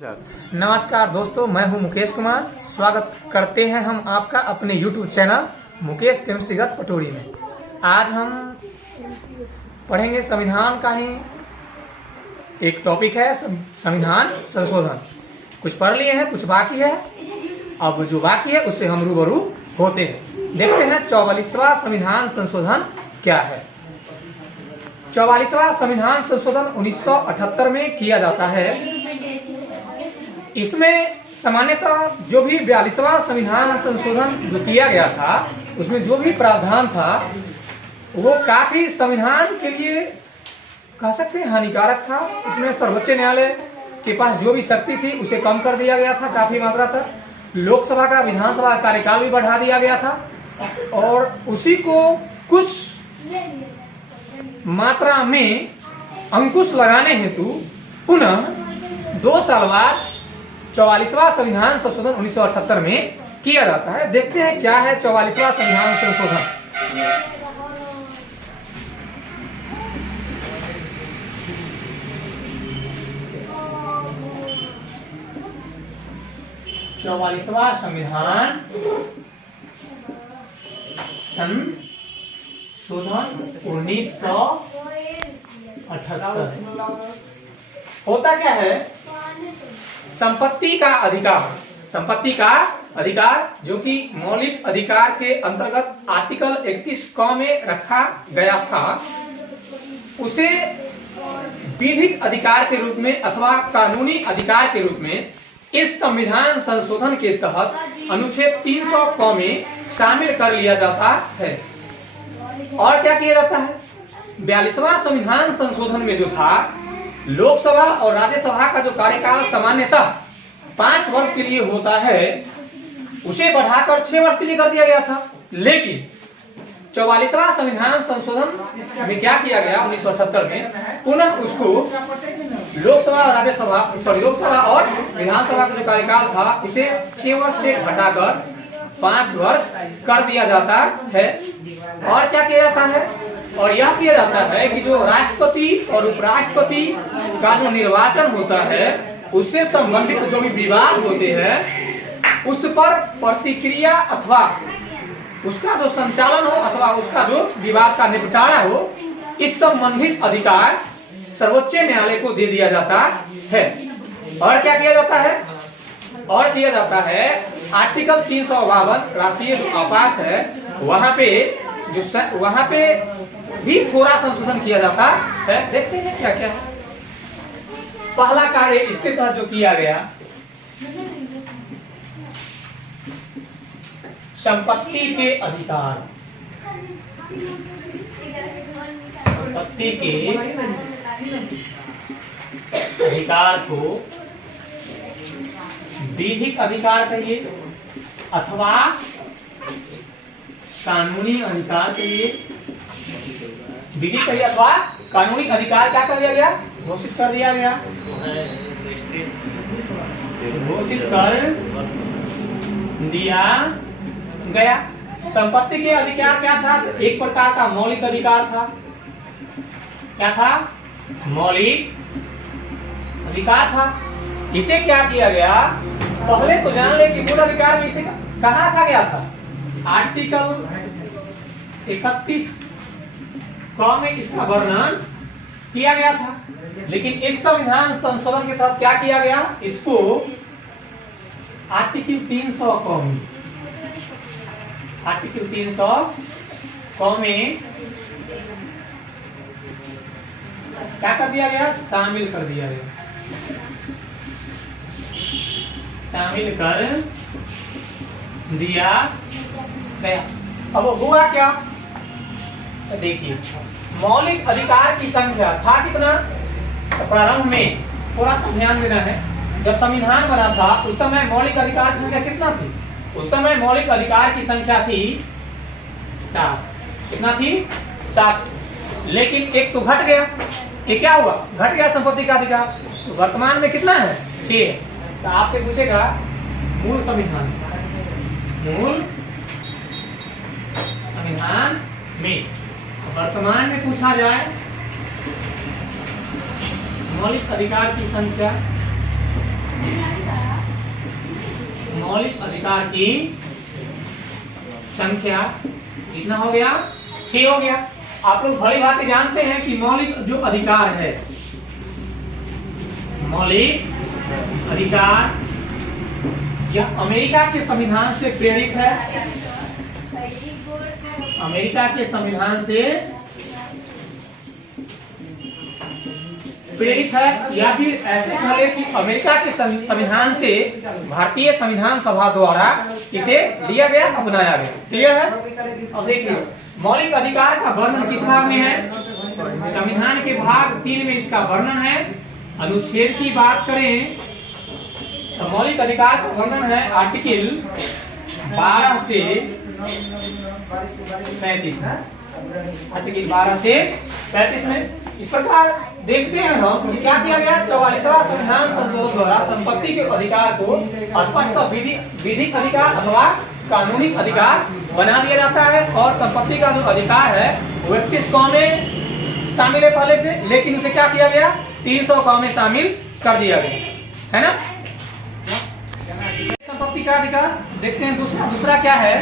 नमस्कार दोस्तों, मैं हूं मुकेश कुमार। स्वागत करते हैं हम आपका अपने YouTube चैनल मुकेश केमिस्ट्रीगत पटोरी में। आज हम पढ़ेंगे संविधान का ही एक टॉपिक है, संविधान संशोधन। कुछ पढ़ लिए हैं, कुछ बाकी है। अब जो बाकी है उससे हम रूबरू होते हैं। देखते हैं 44वां संविधान संशोधन क्या है। 44वां संविधान संशोधन 1978 में किया जाता है। इसमें सामान्यतः जो भी 42वां संविधान संशोधन जो किया गया था, उसमें जो भी प्रावधान था वो काफी संविधान के लिए कह सकते हैं हानिकारक था। इसमें सर्वोच्च न्यायालय के पास जो भी शक्ति थी उसे कम कर दिया गया था काफी मात्रा तक। लोकसभा का, विधानसभा का कार्यकाल भी बढ़ा दिया गया था और उसी को कुछ मात्रा में अंकुश लगाने हेतु पुनः 2 साल बाद 44वां संविधान संशोधन 1978 में किया जाता है। देखते हैं क्या है 44वां संविधान संशोधन। चौवालीसवां संविधान संशोधन 1978 होता क्या है? संपत्ति का अधिकार जो कि मौलिक अधिकार के अंतर्गत आर्टिकल 31 क में रखा गया था, उसे विधिक अधिकार के रूप में अथवा कानूनी अधिकार के रूप में इस संविधान संशोधन के तहत अनुच्छेद 300 क में शामिल कर लिया जाता है। और क्या किया जाता है? 42वां संविधान संशोधन में जो था, लोकसभा और राज्यसभा का जो कार्यकाल सामान्यतः 5 वर्ष के लिए होता है, उसे बढ़ाकर 6 वर्ष के लिए कर दिया गया था। लेकिन 44वां संविधान संशोधन में क्या किया गया? 1978 में पुनः उसको लोकसभा और विधानसभा का जो कार्यकाल था उसे 6 वर्ष से घटाकर 5 वर्ष कर दिया जाता है। और क्या किया जाता है? और यह किया जाता है कि जो राष्ट्रपति और उपराष्ट्रपति का जो निर्वाचन होता है, उससे संबंधित जो भी विवाद होते हैं उस पर प्रतिक्रिया अथवा उसका जो संचालन हो अथवा उसका जो विवाद का निपटारा हो, इस संबंधित अधिकार सर्वोच्च न्यायालय को दे दिया जाता है। और क्या किया जाता है? और किया जाता है आर्टिकल 352 राष्ट्रीय जो आपात है, वहां पे भी थोड़ा संशोधन किया जाता है। देखते हैं क्या क्या है। पहला कार्य इसके तहत जो किया गया, संपत्ति के अधिकार, संपत्ति के अधिकार को विधिक अधिकार कहिए अथवा कानूनी अधिकार कहिए। विधि कहिए अथवा कानूनी अधिकार क्या कर दिया गया? घोषित कर दिया गया। घोषित कर दिया गया। संपत्ति के अधिकार क्या था? एक प्रकार का मौलिक अधिकार था। क्या था? मौलिक अधिकार था। इसे क्या किया गया? पहले तो जान ले कि मूल अधिकार में इसे कहा था गया था? आर्टिकल 31 क में इसका वर्णन किया गया था। लेकिन इस संविधान संशोधन के तहत क्या किया गया? इसको आर्टिकल 300 क में, आर्टिकल 300 क में क्या कर दिया गया? शामिल कर दिया गया। शामिल कर दिया गया। अब हुआ क्या? तो देखिए, मौलिक अधिकार की संख्या था कितना? तो प्रारंभ में थोड़ा सा ध्यान देना है। जब संविधान बना था उस समय मौलिक अधिकार की संख्या कितना थी? उस समय मौलिक अधिकार की संख्या थी 7। कितना थी? 7। लेकिन एक तो घट गया। ये क्या हुआ? घट गया संपत्ति का अधिकार। तो वर्तमान में कितना है? 6। तो आपसे पूछेगा मूल संविधान में वर्तमान में पूछा जाए मौलिक अधिकार की संख्या मौलिक अधिकार की संख्या कितना हो गया? 6 हो गया। आप लोग भली भांति जानते हैं कि मौलिक जो अधिकार है, मौलिक अधिकार यह अमेरिका के संविधान से प्रेरित है। अमेरिका के संविधान से प्रेरित है, या फिर ऐसे कह ले कि अमेरिका के संविधान से भारतीय संविधान सभा द्वारा इसे दिया गया, अपनाया गया। क्लियर है? अब देखिए मौलिक अधिकार का वर्णन किस भाग में है? संविधान के भाग 3 में इसका वर्णन है। अनुच्छेद की बात करें तो मौलिक अधिकार का वर्णन है आर्टिकल 12 से 35। आर्टिकल 12 से 35 में इस प्रकार देखते हैं हम कि क्या किया गया। 44वां संविधान संशोधन द्वारा संपत्ति के अधिकार को स्पष्ट विधिक अधिकार अथवा कानूनी अधिकार बना दिया जाता है, और संपत्ति का जो अधिकार है वो 31 क में शामिल है पहले से, लेकिन उसे क्या किया गया? 300 क में शामिल कर दिया गया, है ना। संपत्ति का अधिकार देखते हैं। दूसरा क्या है?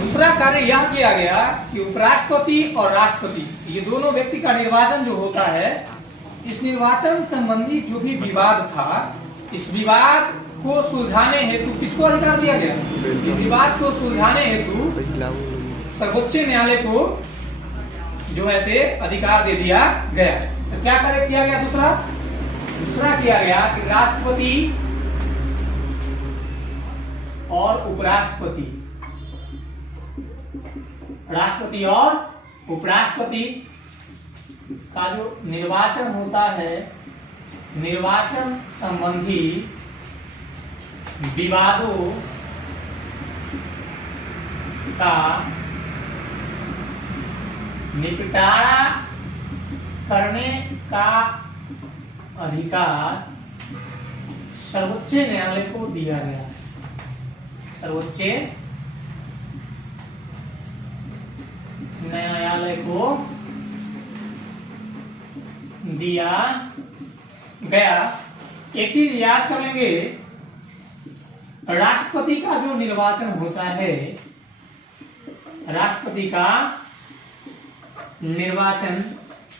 दूसरा कार्य यह किया गया कि उपराष्ट्रपति और राष्ट्रपति ये दोनों व्यक्ति का निर्वाचन जो होता है, इस निर्वाचन संबंधी जो भी विवाद था, इस विवाद को सुलझाने हेतु किसको अधिकार दिया गया? इस विवाद को सुलझाने हेतु सर्वोच्च न्यायालय को जो है से अधिकार दे दिया गया। तो क्या कार्य किया गया? दूसरा किया गया कि राष्ट्रपति और उपराष्ट्रपति, राष्ट्रपति और उपराष्ट्रपति का जो निर्वाचन होता है, निर्वाचन संबंधी विवादों का निपटारा करने का अधिकार सर्वोच्च न्यायालय को दिया गया। सर्वोच्च न्यायालय को दिया गया। एक चीज याद कर लेंगे, राष्ट्रपति का जो निर्वाचन होता है, राष्ट्रपति का निर्वाचन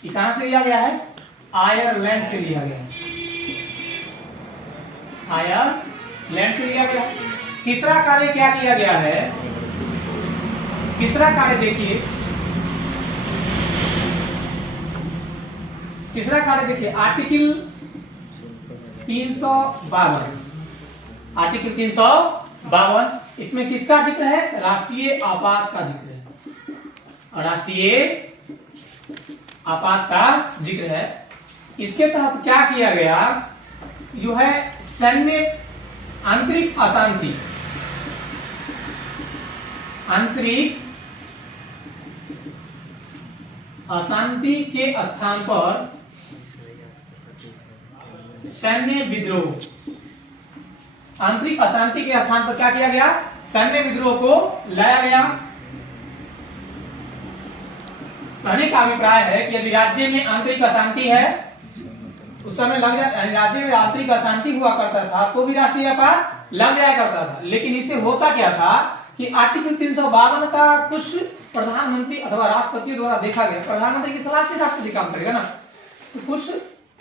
कहां से लिया गया है? आयरलैंड से लिया गया। आयरलैंड से लिया गया। तीसरा कार्य क्या किया गया है? तीसरा कार्य देखिए, तीसरा कार्य देखिए आर्टिकल 352। आर्टिकल 352 इसमें किसका जिक्र है? राष्ट्रीय आपात का जिक्र है। राष्ट्रीय आपात का जिक्र है। इसके तहत क्या किया गया? जो है सैन्य आंतरिक अशांति, आंतरिक अशांति के स्थान पर सैन्य विद्रोह, आंतरिक अशांति के स्थान पर क्या किया गया? सैन्य विद्रोह को लाया गया। कहने का अभिप्राय है कि यदि राज्य में आंतरिक अशांति है, उस समय लग जाता, राज्य में आंतरिक अशांति हुआ करता था तो भी राष्ट्रीय आपात लग जाया करता था। लेकिन इससे होता क्या था कि आर्टिकल 352 का कुछ प्रधानमंत्री अथवा राष्ट्रपति द्वारा देखा गया। प्रधानमंत्री की सलाह से राष्ट्रपति काम करेगा ना, तो कुछ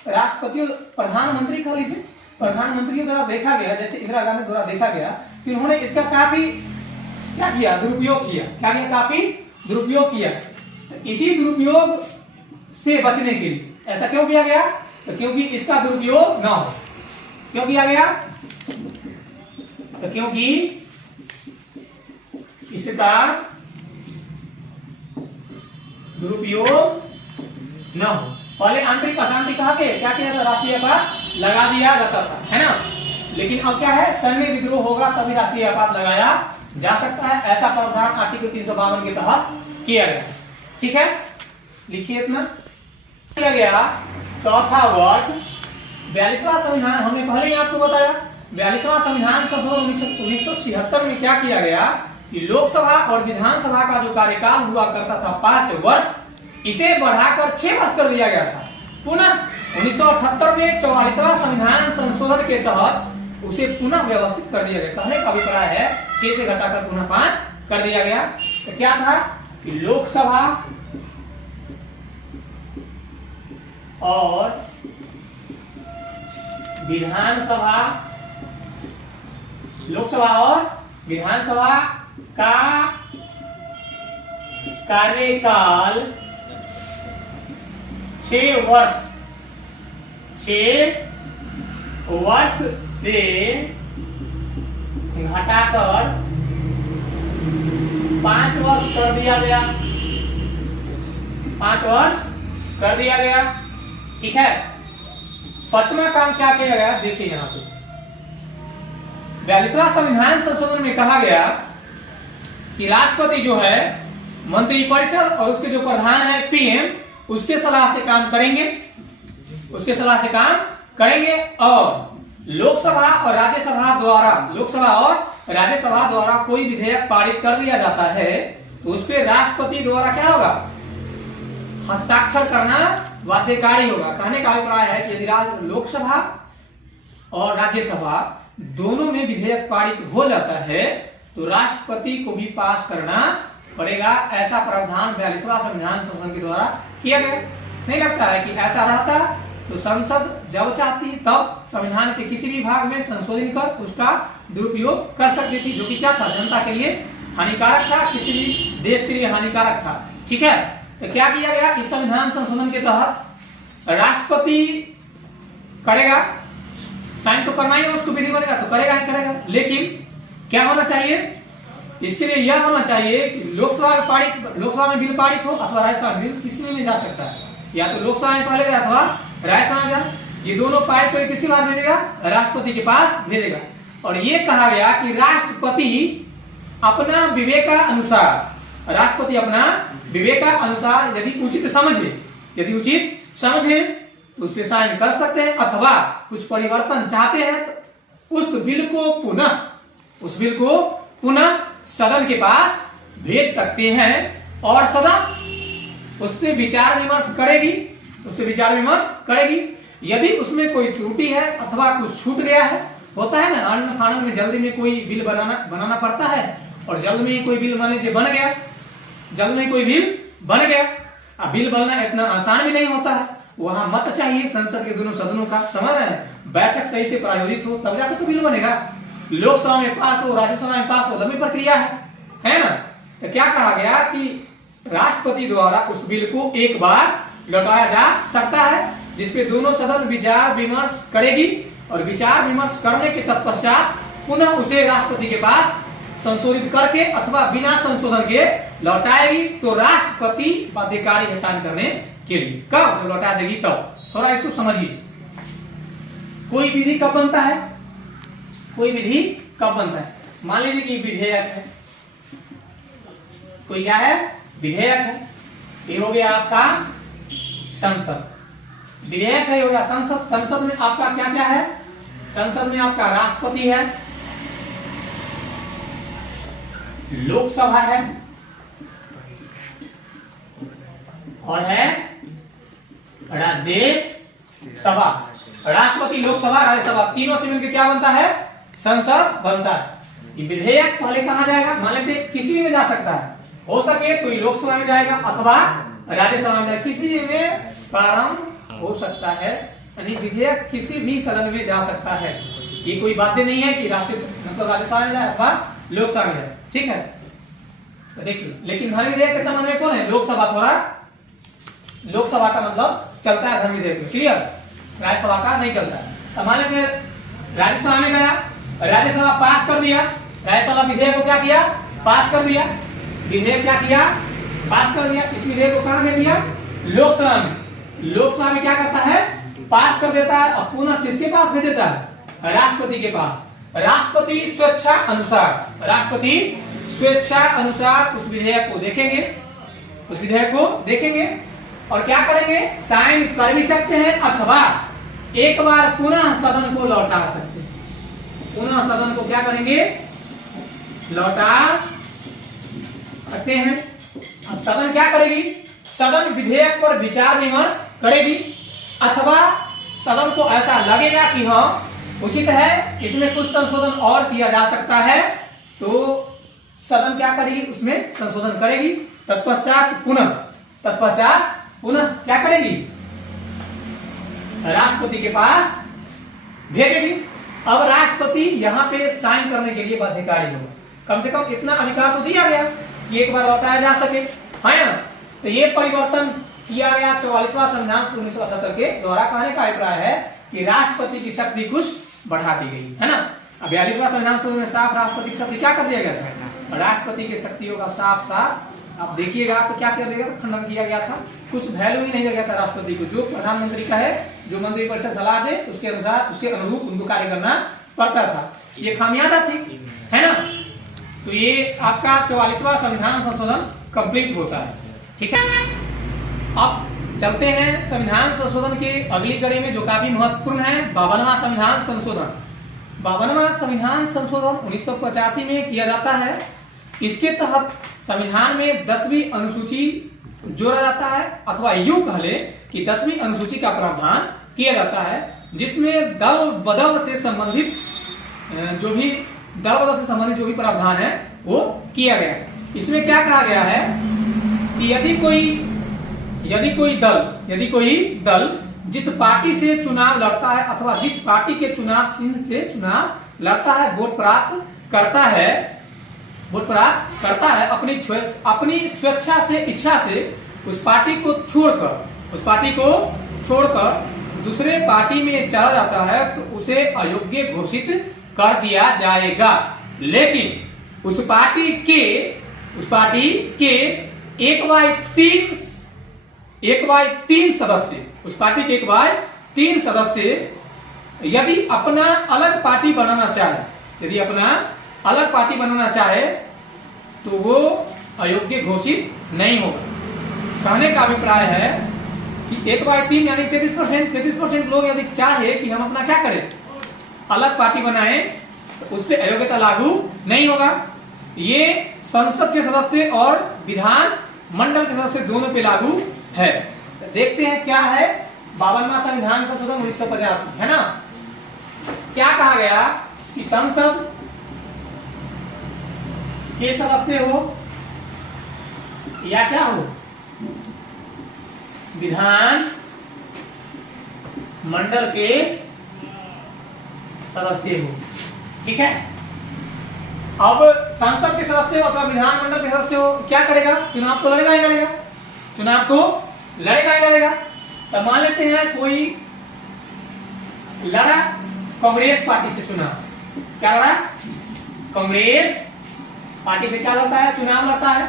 राष्ट्रपति प्रधानमंत्री का लीजिए, प्रधानमंत्री द्वारा देखा गया, जैसे इंदिरा गांधी द्वारा देखा गया कि उन्होंने इसका काफी क्या किया? दुरुपयोग किया। क्या किया? काफी दुरुपयोग किया। इसी दुरुपयोग से बचने के लिए ऐसा क्यों किया गया? तो क्योंकि इसका दुरुपयोग ना हो। क्यों किया गया? तो क्योंकि इसका दुरुपयोग न हो। पहले आंतरिक अशांति कहा के क्या किया था? राष्ट्रीय आपात लगा दिया जाता था, है ना। लेकिन अब क्या है? सैन्य विद्रोह होगा तभी राष्ट्रीय आपात लगाया जा सकता है। ऐसा प्रावधान आर्टिकल 352 के तहत किया गया। ठीक है, लिखिए इतना। किया गया चौथा वर्ग 42वां संविधान। हमने पहले ही आपको बताया 42वां संविधान संशोधन 1976 में क्या किया गया कि लोकसभा और विधानसभा का जो कार्यकाल हुआ करता था 5 वर्ष, इसे बढ़ाकर 6 वर्ष कर दिया गया था। पुनः 1978 में 44वां संविधान संशोधन के तहत उसे पुनः व्यवस्थित कर दिया गया। कहने का अभिप्राय है 6 से घटाकर पुनः 5 कर दिया गया। तो क्या था कि लोकसभा और विधानसभा, लोकसभा और विधानसभा का कार्यकाल 6 वर्ष से घटाकर 5 वर्ष कर दिया गया। 5 वर्ष कर दिया गया। ठीक है। 5वां काम क्या किया गया, देखिए यहां पे 42वां संविधान संशोधन में कहा गया कि राष्ट्रपति जो है मंत्रिपरिषद और उसके जो प्रधान है पीएम, उसके सलाह से काम करेंगे, उसके सलाह से काम करेंगे। और लोकसभा और राज्यसभा द्वारा कोई विधेयक पारित कर दिया जाता है तो उस पर राष्ट्रपति द्वारा क्या होगा, हस्ताक्षर करना बाध्यकारी होगा। कहने का अभिप्राय है कि यदि लोकसभा और राज्यसभा दोनों में विधेयक पारित हो जाता है तो राष्ट्रपति को भी पास करना पड़ेगा। ऐसा प्रावधान 42वां संविधान संशोधन के द्वारा किया गया। नहीं लगता है कि ऐसा रहता तो संसद जब चाहती तब संविधान के किसी भी भाग में संशोधित कर उसका दुरुपयोग कर सकती थी, जो कि क्या था, जनता के लिए हानिकारक था, किसी भी देश के लिए हानिकारक था। ठीक है। तो क्या किया गया, इस संविधान संशोधन के तहत राष्ट्रपति करेगा, साइन तो करना ही है, उसको विधि बनेगा तो करेगा ही करेगा। लेकिन क्या होना चाहिए, इसके लिए यह होना चाहिए कि लोकसभा में बिल पारित हो अथवा राज्यसभा में बिल किसी में जा सकता है, या तो लोकसभा में पहले जाए अथवा राज्यसभा में जाए। ये दोनों पारित करके किसके पास भेजेगा, राष्ट्रपति के पास भेजेगा। और ये कहा गया कि राष्ट्रपति अपना विवेकानुसार यदि उचित समझे तो उस पर साइन कर सकते हैं, अथवा कुछ परिवर्तन चाहते हैं तो उस बिल को पुनः सदन के पास भेज सकते हैं और सदन उस पर विचार विमर्श करेगी। यदि उसमें कोई त्रुटि है अथवा कुछ छूट गया है, होता है ना आनंद फानंद में जल्दी में कोई बिल बनाना पड़ता है और जल्द में ही कोई बिल मान लीजिए बन गया, अब बिल बनना इतना आसान भी नहीं होता है। वहां मत चाहिए संसद के दोनों सदनों का, समझ रहे हैं, बैठक सही से प्रायोजित हो तब जाकर तो बिल बनेगा। लोकसभा में पास हो, राज्यसभा में पास हो, लंबी प्रक्रिया है ना। तो क्या कहा गया कि राष्ट्रपति द्वारा उस बिल को एक बार लौटाया जा सकता है, जिसपे दोनों सदन विचार विमर्श करेगी और विचार विमर्श करने के तत्पश्चात पुनः उसे राष्ट्रपति के पास संशोधित करके अथवा बिना संशोधन के लौटाएगी। तो राष्ट्रपति बाध्यकारी है साइन करने के लिए। कब, जब लौटा देगी तब। थोड़ा इसको समझिए। कोई विधि कब बनता है, मान लीजिए कि विधेयक है, कोई क्या है, विधेयक है, ये हो गया आपका संसद, विधेयक है, हो गया संसद। संसद में आपका क्या क्या है, संसद में आपका राष्ट्रपति है, लोकसभा है और है राज्यसभा। राष्ट्रपति, लोकसभा, राज्यसभा तीनों से मिलकर क्या बनता है, संसद बनता है। ये विधेयक पहले कहां जाएगा, मान लेते किसी में जा सकता है, हो सके तो लोकसभा में जाएगा अथवा राज्यसभा में जाएगा, किसी में प्रारंभ हो सकता है। यानी विधेयक किसी भी सदन में जा सकता है। ये कोई बाध्य नहीं है कि राज्यसभा में जाए अथवा लोकसभा में जाए। ठीक है। तो देखिए, लेकिन धर्म विधेयक के संबंध में कौन है, लोकसभा का मतलब चलता है धर्म विधेयक, क्लियर। राज्यसभा का नहीं चलता है। अब मान लीजिए राज्यसभा में गया, राज्यसभा पास कर दिया, राज्यसभा विधेयक को क्या किया, पास कर दिया, विधेयक क्या किया, पास कर दिया। इस विधेयक को कहां भेज दिया, लोकसभा में। लोकसभा में क्या करता है, पास कर देता है और पुनः किसके पास भेज देता है, राष्ट्रपति के पास। राष्ट्रपति स्वेच्छा अनुसार उस विधेयक को देखेंगे और क्या करेंगे, साइन कर भी सकते हैं अथवा एक बार पुनः सदन को लौटा सकते हैं। पुनः सदन को क्या करेंगे, लौटा सकते हैं। अब सदन क्या करेगी, सदन विधेयक पर विचार विमर्श करेगी अथवा सदन को ऐसा लगेगा कि हाँ उचित है, इसमें कुछ संशोधन और किया जा सकता है, तो सदन क्या करेगी, उसमें संशोधन करेगी। तत्पश्चात पुनः क्या करेगी, राष्ट्रपति के पास भेजेगी। अब राष्ट्रपति यहाँ पे साइन करने के लिए बाध्यकारी होगा। कम से कम इतना अधिकार तो दिया गया कि एक बार लौटाया जा सके, है ना। तो ये परिवर्तन किया गया 44वां संविधान 1978 के द्वारा। कहने का अभिप्राय है कि राष्ट्रपति की शक्ति कुछ बढ़ा दी गई, है ना। अब 42वां संविधान में साफ राष्ट्रपति की शक्ति क्या कर दिया गया था, राष्ट्रपति की शक्तियों का साफ आप देखिएगा तो क्या कर दिया, खंडन किया गया था। कुछ वैल्यू ही नहीं लगा था राष्ट्रपति को। जो प्रधानमंत्री का है, जो मंत्रिपरिषद सलाह दे, उसके अनुसार उसके अनुरूप उनको कार्य करना पड़ता था। ये खामियाजा थी, है ना। तो ये आपका 44वां संविधान संशोधन कंप्लीट होता है, ठीक है। अब चलते हैं संविधान संशोधन के अगली कड़ी में, जो काफी महत्वपूर्ण है, 52वां संविधान संशोधन। 52वां संविधान संशोधन 1985 में किया जाता है। इसके तहत संविधान में 10वीं अनुसूची जोड़ा जाता है, अथवा यूं कह ले कि 10वीं अनुसूची का प्रावधान किया जाता है, जिसमें दल बदल से संबंधित जो भी प्रावधान है वो किया गया है। इसमें क्या कहा गया है कि यदि कोई दल जिस पार्टी से चुनाव लड़ता है, अथवा जिस पार्टी के चुनाव चिन्ह से चुनाव लड़ता है, वोट प्राप्त करता है, अपनी स्वेच्छा से, इच्छा से उस पार्टी को छोड़कर दूसरे पार्टी में चला जाता है, तो उसे अयोग्य घोषित कर दिया जाएगा। लेकिन उस पार्टी के 1/3 सदस्य, उस पार्टी के 1/3 सदस्य यदि अपना अलग पार्टी बनाना चाहे, तो वो अयोग्य घोषित नहीं होगा। कहने का अभिप्राय है कि 1/3 यानी 33% लोग यदि चाहे कि हम अपना क्या करें, अलग पार्टी बनाएं, तो उस पर अयोग्यता लागू नहीं होगा। ये संसद के सदस्य और विधान मंडल के सदस्य दोनों पे लागू है। देखते हैं क्या है 52वां संविधान संशोधन 1985, है ना। क्या कहा गया कि संसद के सदस्य हो या क्या हो, विधान मंडल के सदस्य हो, ठीक है। अब संसद के सदस्य हो अथवा विधान मंडल के सदस्य हो, क्या करेगा, चुनाव तो लड़ेगा ही लड़ेगा। तो मान लेते हैं कोई लड़ा कांग्रेस पार्टी से चुनाव, क्या लड़ा, कांग्रेस पार्टी से क्या लड़ता है, चुनाव लड़ता है।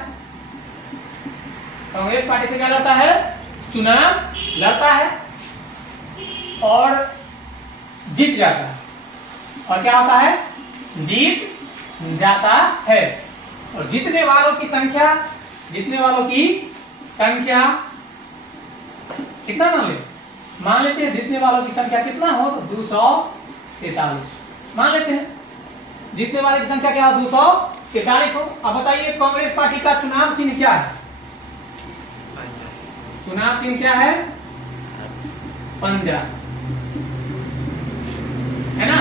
कांग्रेस पार्टी से क्या लड़ता है, चुनाव लड़ता है और जीत जाता है। और क्या होता है, जीत जाता है। और जीतने वालों की संख्या कितना मान लेते हैं, जीतने वालों की संख्या कितना हो, तो 243 मान लेते हैं। जीतने वाले की संख्या क्या हो, 243 हो। अब बताइए कांग्रेस पार्टी का चुनाव चिन्ह क्या है, चुनाव चिन्ह क्या है, पंजा, है ना।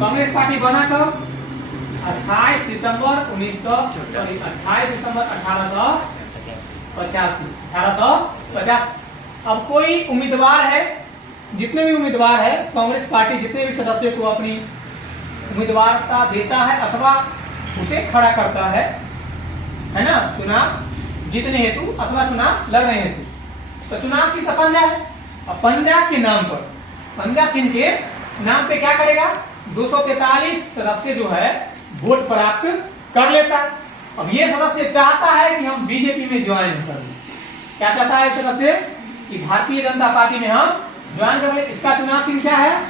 कांग्रेस पार्टी बना कब, 28 दिसंबर 1850। अब कोई उम्मीदवार है, जितने भी उम्मीदवार है, कांग्रेस पार्टी जितने भी सदस्यों को अपनी उम्मीदवारता देता है अथवा उसे खड़ा करता है ना, चुनाव जीतने हेतु अथवा चुनाव लड़ने हेतु। तो चुनाव चिन्ह पंजा है। अब पंजा के नाम पर, पंजा चिन्ह के नाम पे क्या करेगा, 243 सदस्य जो है वोट प्राप्त कर लेता है। अब ये सदस्य चाहता है कि हम बीजेपी में ज्वाइन कर लें। क्या चाहता है सदस्य, कि भारतीय जनता पार्टी में हम ज्वाइन कर ले। इसका चुनाव चिन्ह क्या है,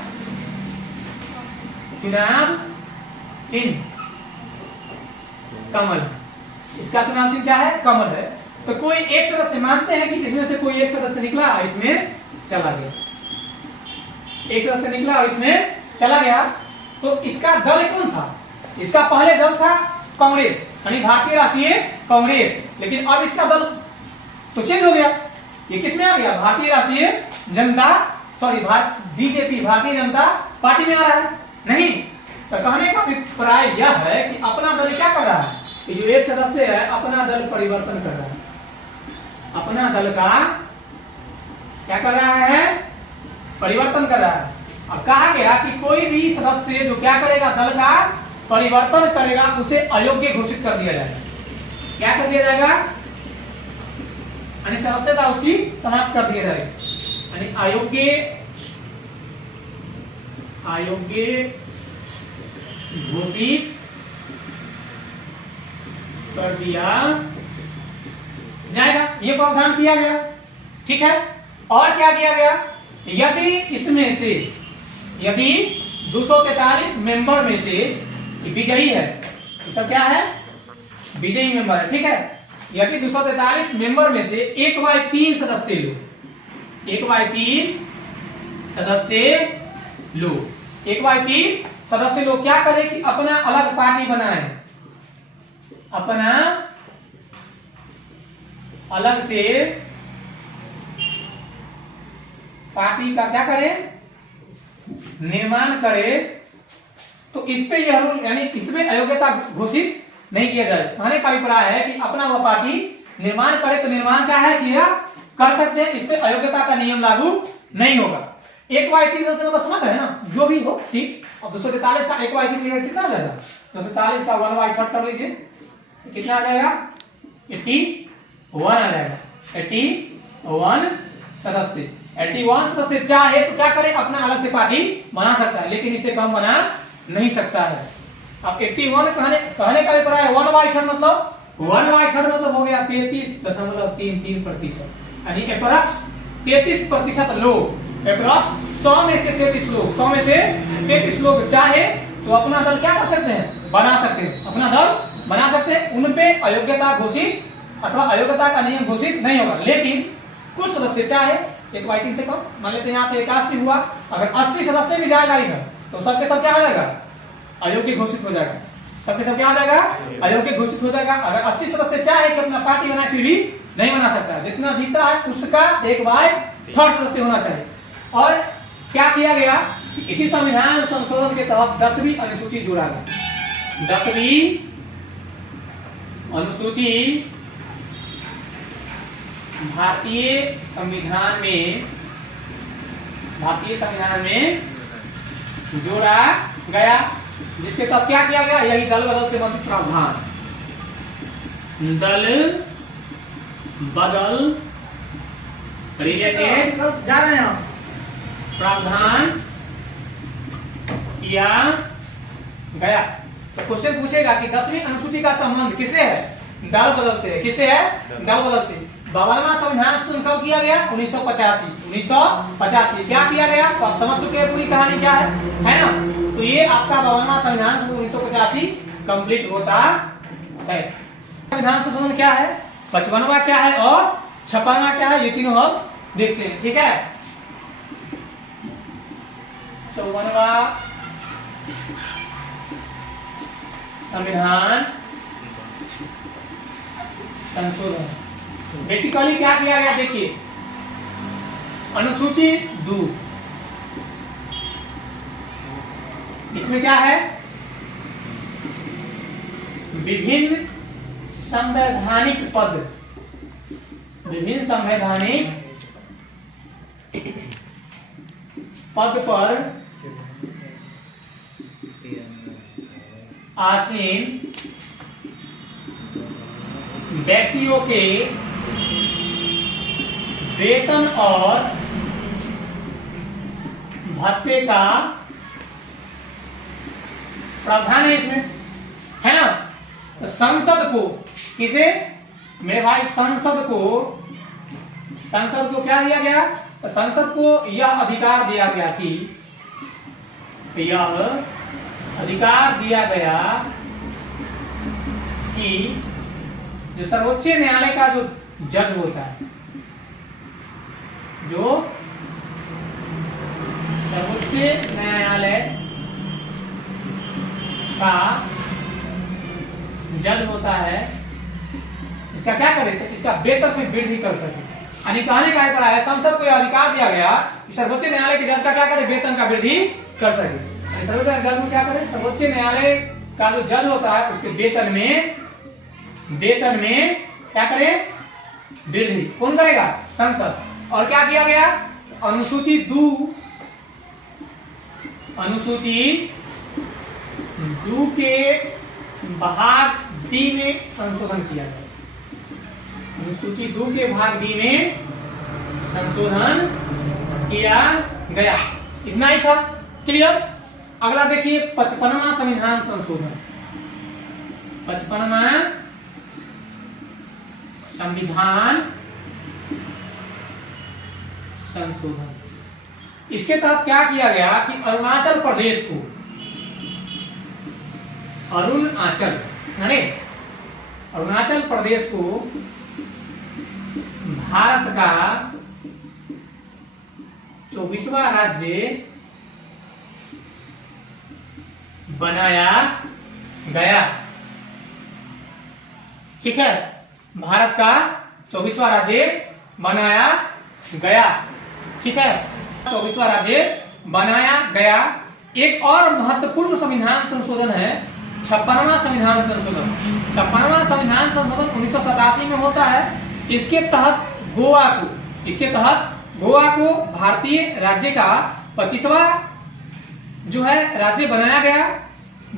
चुनाव चिन्ह कमल। इसका चुनाव चिन्ह क्या है, कमल है। तो कोई एक सदस्य, मानते हैं कि इसमें से कोई एक सदस्य निकला, इसमें चला गया, एक सदस्य निकला और इसमें चला गया, तो इसका दल कौन था, इसका पहले दल था कांग्रेस, यानी भारतीय राष्ट्रीय कांग्रेस। लेकिन अब इसका दल तो चेंज हो गया, ये किसमें आ गया, भारतीय राष्ट्रीय जनता, बीजेपी, भारतीय जनता पार्टी में आ रहा है। नहीं। तो कहने का अभिप्राय यह है कि अपना दल क्या कर रहा है, कि जो एक सदस्य है अपना दल परिवर्तन कर रहा है, अपना दल का क्या कर रहा है, परिवर्तन कर रहा है। अब कहा गया कि कोई भी सदस्य जो क्या करेगा, दल का परिवर्तन करेगा, उसे अयोग्य घोषित कर दिया जाएगा। क्या कर दिया जाएगा, यानी सदस्यता उसकी समाप्त कर दिया जाएगा, यानी अयोग्य घोषित कर दिया जाएगा। ये प्रावधान किया गया, ठीक है। और क्या किया गया, यदि इसमें से, यदि 243 मेंबर में से विजयी है, ये सब क्या है, विजयी मेंबर है, ठीक है। यदि 243 मेंबर में से 1/3 सदस्य लो, 1/3 सदस्य लो, 1/3 सदस्य लोग क्या करें कि अपना अलग पार्टी बनाए, अपना अलग से पार्टी का क्या करें, निर्माण करे, तो इस पे यह रूल, यानी इसमें अयोग्यता घोषित नहीं किया जाए। कहने का अभिप्राय है कि अपना वह पार्टी निर्माण करे, तो निर्माण क्या है, किया कर सकते हैं, इस पे अयोग्यता का नियम लागू नहीं होगा। 1/3 से मतलब समझ है ना, जो भी हो सीट। अब 243 का 1/3 कितना आ जाएगा, 243 का 1/3 कर लीजिए, कितना आ जाएगा, 81 आ जाएगा। 81 सदस्य, 81 सदस्य चाहे तो क्या करे, अपना अलग से पार्टी बना सकता है, लेकिन इससे कम बना नहीं सकता है। अब 81 कहने का अभिप्राय 1/3 मतलब 1/3 मतलब हो गया 33.33%, यानी अप्रॉक्स 33% लोग, अप्रॉक्स 100 में से 33 लोग, 100 में से 33 लोग चाहे तो अपना दल क्या कर सकते हैं, बना सकते हैं, अपना दल बना सकते हैं। उनपे अयोग्यता घोषित अथवा अयोग्यता का नियम घोषित नहीं होगा। लेकिन कुछ सदस्य चाहे 1/3 से कम, मान लेते हैं यहाँ पे 81 हुआ, अगर 80 सदस्य भी जाएगा इधर, तो सबके सब क्या हो जाएगा, अयोग्य घोषित हो जाएगा, सबके सब क्या हो जाएगा, अयोग्य घोषित हो जाएगा। अगर 80 सदस्य चाहे कि अपना पार्टी बनाए, फिर भी नहीं बना सकता, जितना जीता है उसका 1/3 सदस्य होना चाहिए। और क्या किया गया, इसी संविधान संशोधन के तहत 10वीं अनुसूची जोड़ा गया। 10वीं अनुसूची भारतीय संविधान में जोड़ा गया, जिसके तहत क्या किया गया, यही दल बदल से संबंधित प्रावधान, दल बदल रिलेटेड जा रहे हैं प्रावधान किया गया। तो क्वेश्चन पूछेगा कि 10वीं अनुसूची का संबंध किसे है, दल बदल से। किससे है, दल बदल से। 52वां संविधान संशोधन कब किया गया, 1985। क्या किया गया, तो आप समझ चुके हैं पूरी कहानी क्या है ना। तो ये आपका 52वां संविधान संशोधन 1985 कंप्लीट होता है। संविधान संशोधन क्या है, 55वां क्या है और 56वां क्या है, ये तीनों हम देखते हैं, ठीक है। 54वां संविधान संशोधन बेसिकली क्या किया गया, देखिए अनुसूची 2, इसमें क्या है, विभिन्न संवैधानिक पद, विभिन्न संवैधानिक पद पर आसीन व्यक्तियों के वेतन और भत्ते का प्रावधान है इसमें, है ना। तो संसद को, किसे, मेरे भाई संसद को क्या दिया गया, तो संसद को यह अधिकार दिया गया कि जो सर्वोच्च न्यायालय का जो जज होता है, जो सर्वोच्च न्यायालय का जज होता है, इसका क्या करे, तो इसका वेतन में वृद्धि कर सके। यानी कहने का अभिप्राय है, संसद को यह अधिकार दिया गया कि सर्वोच्च न्यायालय के जज का क्या करे, वेतन का वृद्धि कर सके। सर्वोच्च न्यायालय में क्या करे, सर्वोच्च न्यायालय का जो जज होता है उसके वेतन में क्या करे, वृद्धि कौन करेगा, संसद। और क्या किया गया, अनुसूची 2 के भाग डी में संशोधन किया गया। अनुसूची 2 के भाग डी में संशोधन किया गया। इतना ही था, क्लियर। अगला देखिए 55वां संविधान संशोधन। 55वां संविधान संशोधन, इसके तहत क्या किया गया कि अरुणाचल प्रदेश को, अरुणाचल प्रदेश को भारत का 24वां राज्य बनाया गया। ठीक है, भारत का 24वां राज्य बनाया गया। ठीक है, 24वां राज्य बनाया गया। एक और महत्वपूर्ण संविधान संशोधन है 56वां संविधान संशोधन। 56वां संविधान संशोधन 1987 में होता है। इसके तहत गोवा को भारतीय राज्य का 25वां जो है राज्य बनाया गया।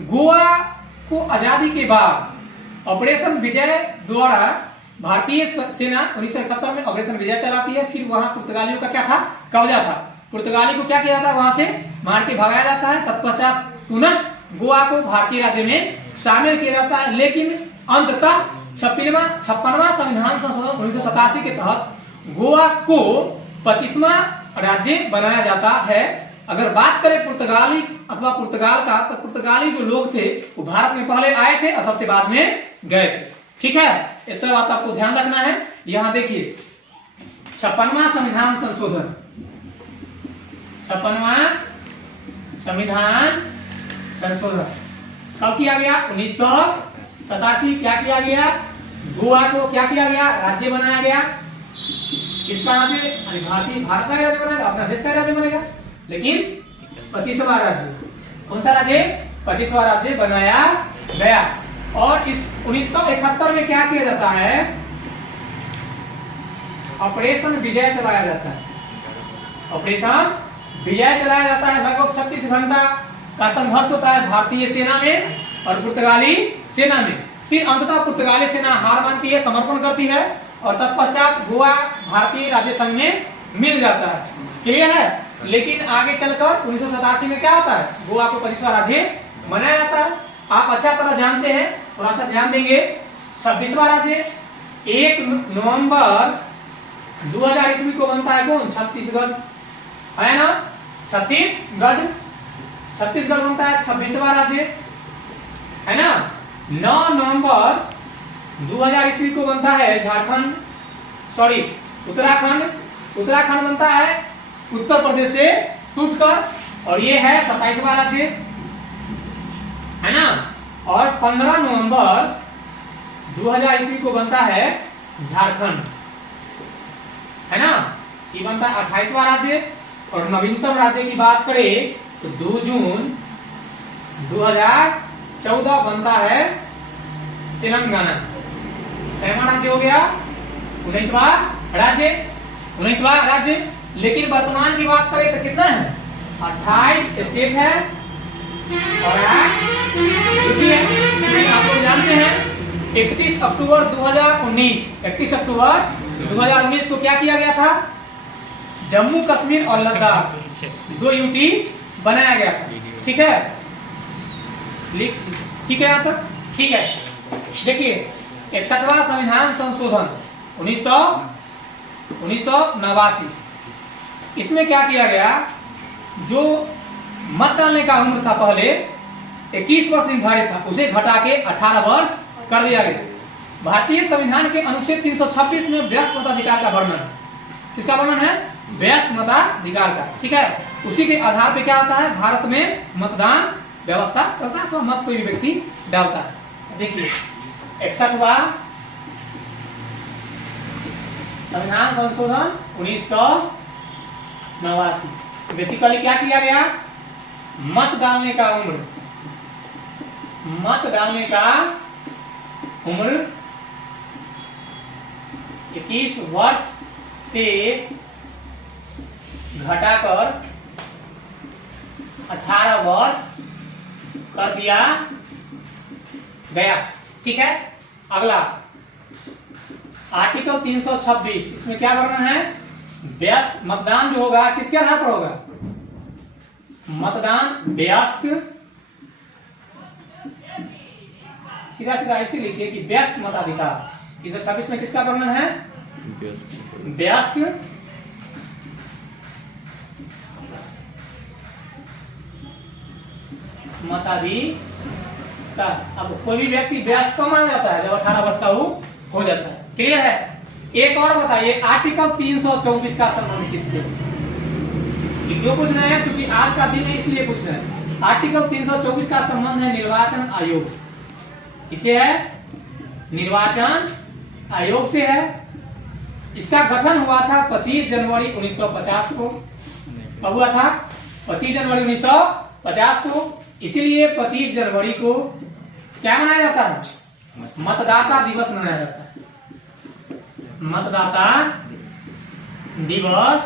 गोवा को आजादी के बाद ऑपरेशन विजय द्वारा भारतीय सेना 1971 में ऑपरेशन विजय चलाती है। फिर वहां पुर्तगालियों का क्या था, कब्जा था। पुर्तगाली को क्या किया जाता है, वहां से मार के भगाया जाता है। तत्पश्चात पुनः गोवा को भारतीय राज्य में शामिल किया जाता है। लेकिन अंततः 56वां संविधान संशोधन 1987 के तहत गोवा को 25वां राज्य बनाया जाता है। अगर बात करें पुर्तगाली अथवा पुर्तगाल का, तो पुर्तगाली जो लोग थे वो भारत में पहले आए थे और सबसे बाद में गए थे। ठीक है, इतना बात आपको ध्यान रखना है। यहां देखिए 56वां संविधान संशोधन, 56वां संविधान संशोधन कब किया गया, 1987। क्या किया गया, गोवा को क्या किया गया, राज्य बनाया गया। किसका राज्य, भारत का राज्य बनेगा, अपना देश का राज्य बनेगा। लेकिन 25वां राज्य, कौन सा राज्य, 25वां राज्य बनाया गया। और इस 1971 में क्या किया जाता है, ऑपरेशन विजय चलाया जाता है। ऑपरेशन विजय चलाया जाता है। लगभग 36 घंटा का संघर्ष होता है भारतीय सेना में और पुर्तगाली सेना में। फिर अंततः पुर्तगाली सेना हार मानती है, समर्पण करती है और तत्पश्चात गोवा भारतीय राज्य संघ में मिल जाता है। क्लियर है। लेकिन आगे चलकर 1987 में क्या होता है, गोवा को 25वां राज्य बनाया जाता है। आप अच्छा तरह जानते हैं, थोड़ा सा ध्यान देंगे। 26वां राज्य 1 नवंबर 2000 ईस्वी को बनता है। कौन, छत्तीसगढ़ है ना, छत्तीसगढ़ बनता है 26वां राज्य, है ना। 9 नवंबर 2000 ईस्वी को बनता है झारखंड, सॉरी उत्तराखंड बनता है उत्तर प्रदेश से टूटकर, और ये है 27वां राज्य, है ना। और 15 नवंबर 2000 ईस्वी को बनता है झारखंड, है ना। ये बनता है 28वां राज्य। और नवीनतम राज्य की बात करें तो 2 जून 2014 बनता है तेलंगाना। कैसा राज्य हो गया, 19वां राज्य। लेकिन वर्तमान की बात करें तो कितना है, 28 स्टेट है और 8 यूटी है। आप लोग जानते हैं 31 अक्टूबर 2019 को क्या किया गया था, जम्मू कश्मीर और लद्दाख 2 यूटी बनाया गया था। ठीक है, ठीक है, यहाँ तक ठीक है। देखिए 61वां संविधान संशोधन 1989, इसमें क्या किया गया, जो मत डालने का उम्र था पहले 21 वर्ष निर्धारित था, उसे घटा के 18 वर्ष कर दिया गया। भारतीय संविधान के अनुच्छेद 326 में वयस्क मताधिकार का वर्णन है। किसका वर्णन है, वयस्क मताधिकार का। ठीक है, उसी के आधार पे क्या होता है, भारत में मतदान व्यवस्था चलता है, तो मत कोई भी व्यक्ति डालता है। देखिए 61वां संविधान संशोधन 1989, बेसिकली क्या किया गया, मत डालने का उम्र 21 वर्ष से घटाकर 18 वर्ष कर दिया गया। ठीक है, अगला आर्टिकल 326, इसमें क्या वर्णन है? वयस्क मतदान जो होगा किसके आधार पर होगा? मतदान वयस्क, सीधा सीधा ऐसे लिखिए कि वयस्क मताधिकार। 326 में किसका वर्णन है? वयस्क मताधिकार। अब कोई भी व्यक्ति वयस्क माना जाता है जब 18 वर्ष का हो जाता है। क्लियर है? एक और बताइए, आर्टिकल 324 का संबंध किससे? क्यों पूछना है? क्योंकि आज का दिन है इसलिए पूछना है। आर्टिकल 324 का संबंध है निर्वाचन आयोग से। किससे है? निर्वाचन आयोग से है। इसका गठन हुआ था 25 जनवरी 1950 को। कब हुआ था? 25 जनवरी 1950 को। इसीलिए 25 जनवरी को क्या मनाया जाता है? मतदाता दिवस मनाया जाता है। मतदाता दिवस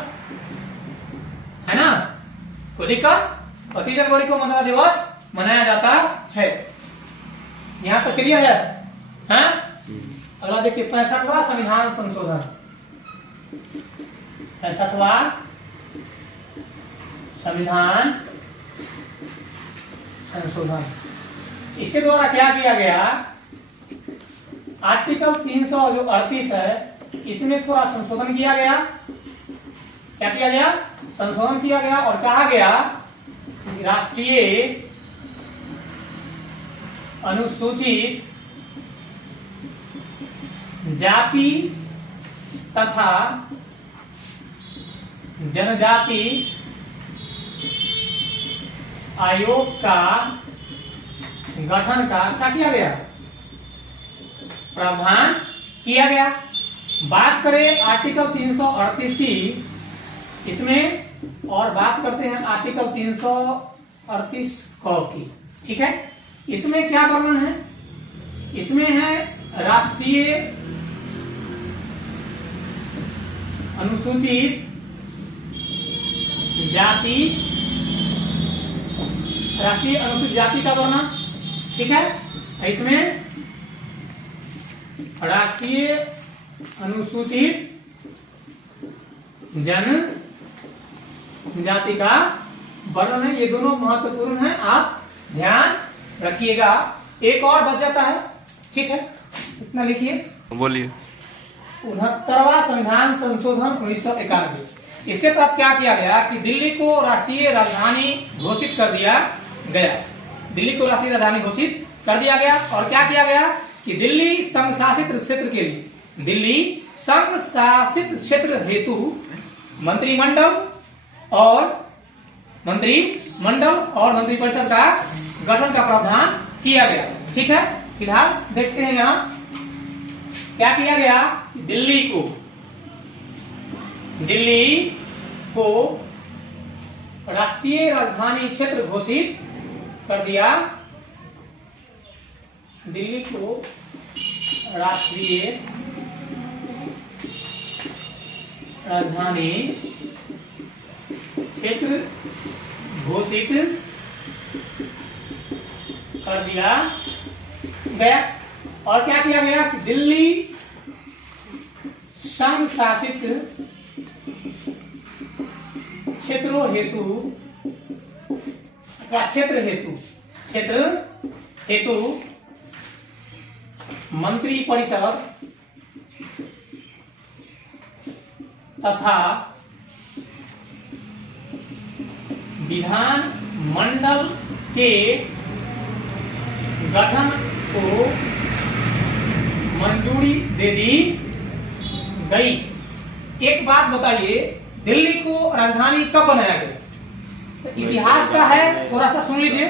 है ना? कोई दिक्कत? 25 जनवरी को मतदाता दिवस मनाया जाता है। यहां तक क्लियर है? हाँ? अगला देखिए 65वां संविधान संशोधन। 65वां संविधान संशोधन, इसके द्वारा क्या किया गया? आर्टिकल 338 है, इसमें थोड़ा संशोधन किया गया। क्या किया गया? संशोधन किया गया और कहा गया राष्ट्रीय अनुसूचित जाति तथा जनजाति आयोग का गठन का क्या किया गया? प्रावधान किया गया। बात करें आर्टिकल 338 की, इसमें और बात करते हैं आर्टिकल 338 क की। ठीक है, इसमें क्या वर्णन है? इसमें है राष्ट्रीय अनुसूचित जाति, राष्ट्रीय अनुसूचित जाति का वर्णन। ठीक है, इसमें राष्ट्रीय अनुसूचित जनजाति का वर्णन है। ये दोनों महत्वपूर्ण हैं, आप ध्यान रखिएगा। एक और बच जाता है। ठीक है, इतना लिखिए। बोलिए। 69वां संविधान संशोधन 1991। इसके तहत क्या किया गया कि दिल्ली को राष्ट्रीय राजधानी घोषित कर दिया गया। दिल्ली को राष्ट्रीय राजधानी घोषित कर दिया गया और क्या किया गया कि दिल्ली संघ शासित क्षेत्र के लिए, दिल्ली संघ शासित क्षेत्र हेतु मंत्रिमंडल और मंत्रिपरिषद का गठन का प्रावधान किया गया। ठीक है, फिलहाल देखते हैं यहाँ क्या किया गया। दिल्ली को राष्ट्रीय राजधानी क्षेत्र घोषित कर दिया। दिल्ली को राष्ट्रीय राजधानी क्षेत्र घोषित कर दिया गया और क्या किया गया कि दिल्ली संघ शासित क्षेत्रों हेतु अथवा क्षेत्र हेतु मंत्रिपरिषद तथा विधान मंडल के गठन को मंजूरी दे दी गई। एक बात बताइए, दिल्ली को राजधानी कब बनाया गया? तो इतिहास का है, थोड़ा सा सुन लीजिए।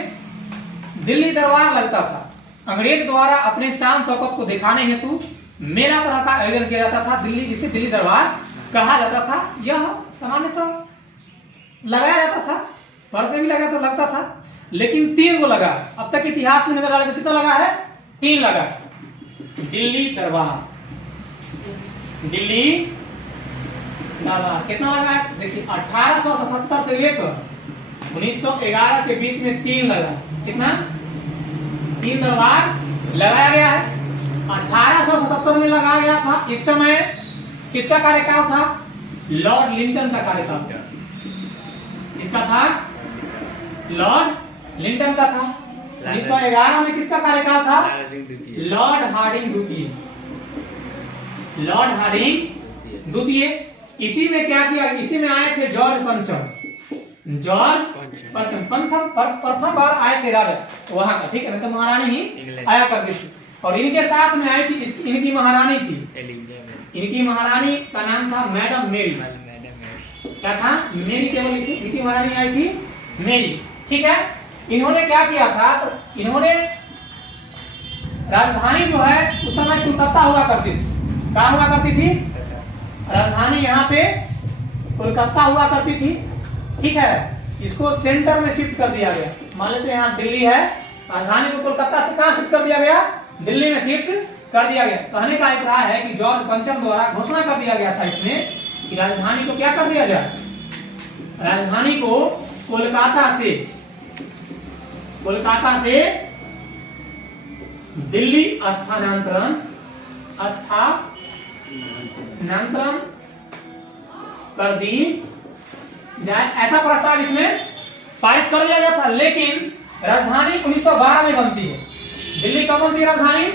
दिल्ली दरबार लगता था, अंग्रेज द्वारा अपने शान शौकत को दिखाने हेतु मेला तरह का आयोजन किया जाता था दिल्ली, जिसे दिल्ली दरबार कहा जाता था। यह सामान्यतः लगाया जाता था फर्श में भी लगा तो लगता था, लेकिन 3 को लगा। अब तक इतिहास में नजर डाले तो कितना लगा है? 3 लगा। दिल्ली दरबार, दिल्ली दरबार कितना लगा है? देखिए 1877 से लेकर 1911 के बीच में 3 लगा। कितना? 3 दरबार लगाया गया है। 1877 में लगाया गया था। इस समय किसका कार्यकाल था? लॉर्ड लिंटन का कार्यकाल था। किसका था? लॉर्ड लिंटन का था। 1911 में किसका कार्यकाल था? लॉर्ड हार्डिंग द्वितीय, लॉर्ड हार्डिंग द्वितीय। इसी में क्या किया? इसी में आए थे जॉर्ज पंचम, जॉर्ज पंचम प्रथम बार आए थे राजा वहां का, ठीक है ना? तो महारानी ही आया करती थी। और इनके साथ में आई थी इनकी महारानी थी, इनकी महारानी का नाम था मैडम मेरी। क्या था? मेरी केवल लिखी, इनकी महारानी आई थी मेरी, ठीक है। इन्होंने क्या किया था? तो इन्होंने राजधानी जो है उस समय कोलकाता हुआ करती थी। कहाँ हुआ करती थी? राजधानी यहाँ पे कोलकाता हुआ करती थी, ठीक है। इसको सेंटर में शिफ्ट कर दिया गया। मान लेते हैं यहाँ दिल्ली है, राजधानी को कोलकाता से कहाँ शिफ्ट कर दिया गया? दिल्ली में शिफ्ट कर दिया गया। कहने का अभिप्राय है कि जॉर्ज पंचम द्वारा घोषणा कर दिया गया था इसमें कि राजधानी को क्या कर दिया जाए? राजधानी को कोलकाता से दिल्ली स्थानांतरण कर दी जाए, ऐसा प्रस्ताव इसमें पारित कर लिया गया था। लेकिन राजधानी 1912 में बनती है। दिल्ली कब बनती है राजधानी?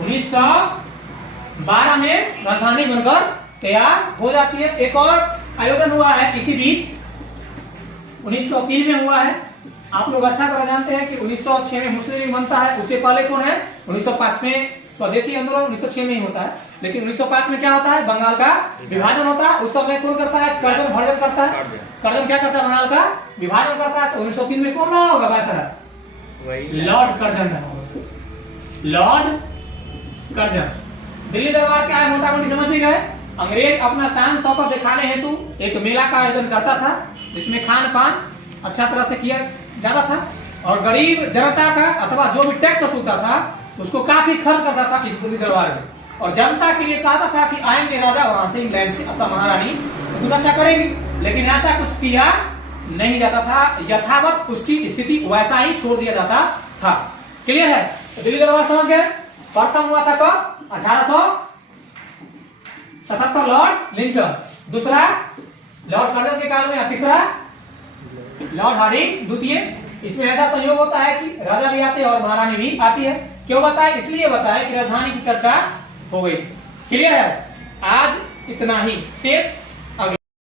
1912 में राजधानी बनकर तैयार हो जाती है। एक और आयोजन हुआ है इसी बीच, 1903 में हुआ है। आप लोग अच्छा तरह जानते हैं कि 1906 में मुस्लिम लीग बनता है। उससे पहले कौन है? 1905 में स्वदेशी आंदोलन 1906 में ही होता है। लेकिन 1905 में क्या होता है? बंगाल का विभाजन होता है। उस समय कौन करता है? कर्जन भर्जन करता है। कर्जन क्या करता है? बंगाल का विभाजन करता है। तो 1903 में कौन रहा होगा वैसा? लॉर्ड कर्जन रहा होगा, लॉर्ड कर्जन। दिल्ली दरबार क्या है? मोटा मोटी समझ ही गए। अंग्रेज अपना शान शौकत दिखाने हेतु एक मेला का आयोजन करता था, जिसमें खान पान अच्छा तरह से किया जाता था और गरीब जनता का अथवा जो भी टैक्स वसूलता था उसको काफी खर्च करता था इस दिल्ली दरबार में। और जनता के लिए कहता था कि आएंगे राजा वहां से, इंग्लैंड से अथवा महारानी, तो कुछ अच्छा करेंगे। लेकिन ऐसा कुछ किया नहीं जाता था। यथावत उसकी स्थिति वैसा ही छोड़ दिया जाता था। क्लियर है? तो दिल्ली दरबार समझ गए। प्रथम हुआ था कब? 1877 लॉर्ड लिंटन, दूसरा लॉर्ड कर्जन के काल में, तीसरा लॉर्ड हार्डिंग द्वितीय। इसमें ऐसा संयोग होता है कि राजा भी आते हैं और महारानी भी आती है। क्यों बताए? इसलिए बताए कि राजधानी की चर्चा हो गई थी। क्लियर है? आज इतना ही, शेष